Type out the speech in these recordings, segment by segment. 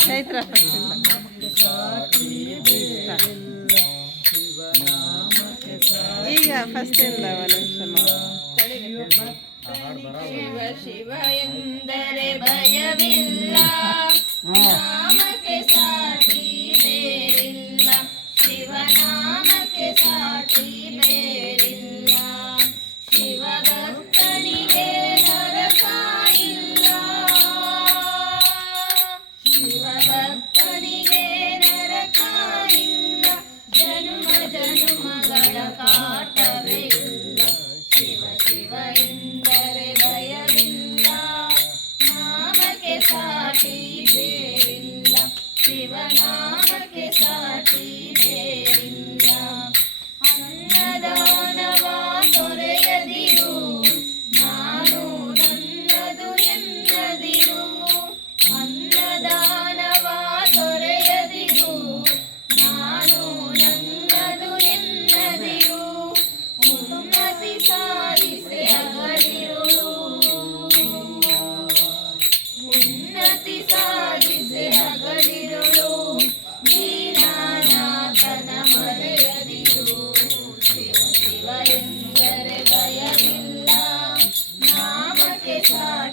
ಚೈತ್ರ ಫಸ್ಟಿಂದ ಈಗ ಫಸ್ಟ್ ಇಂದ ಶಿವ ಶಿವ ಎಂದರೆ ಭಯವಿಲ್ಲ.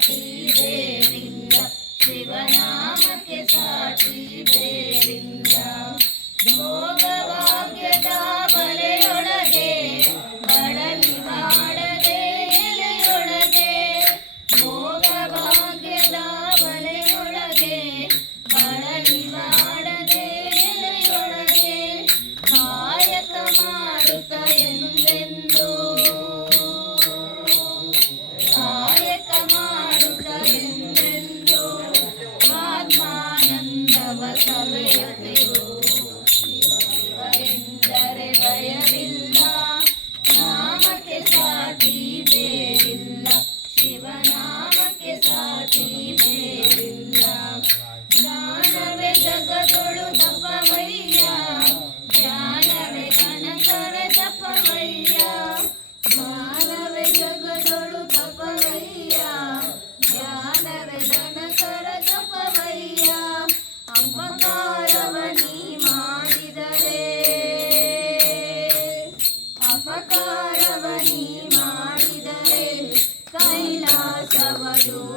साथी वे शिवनाम के साथी वे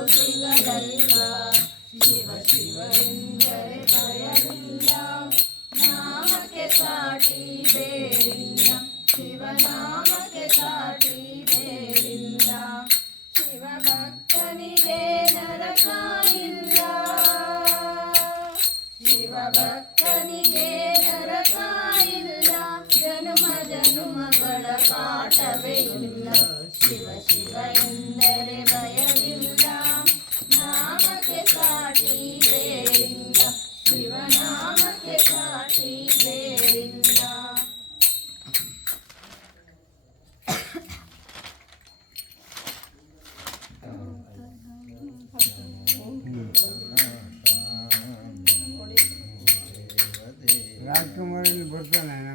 ಸಿಗದಲ್ಲ ಶಿವ ಶಿವ ಎಂದರೆ ಭಯವಿಲ್ಲ ನಾಮಕ್ಕೆ ಸಾಟಿ ಬೇರಿಲ್ಲ ಶಿವನಾಮಕ್ಕೆ ಸಾಟಿ ಬೇರಿಲ್ಲ ಶಿವ ಭಕ್ತನಿಗೆ ನರಕ ಇಲ್ಲ ಶಿವ ಭಕ್ತನಿಗೆ आज तो तुम्हारे लिए बर्तन है।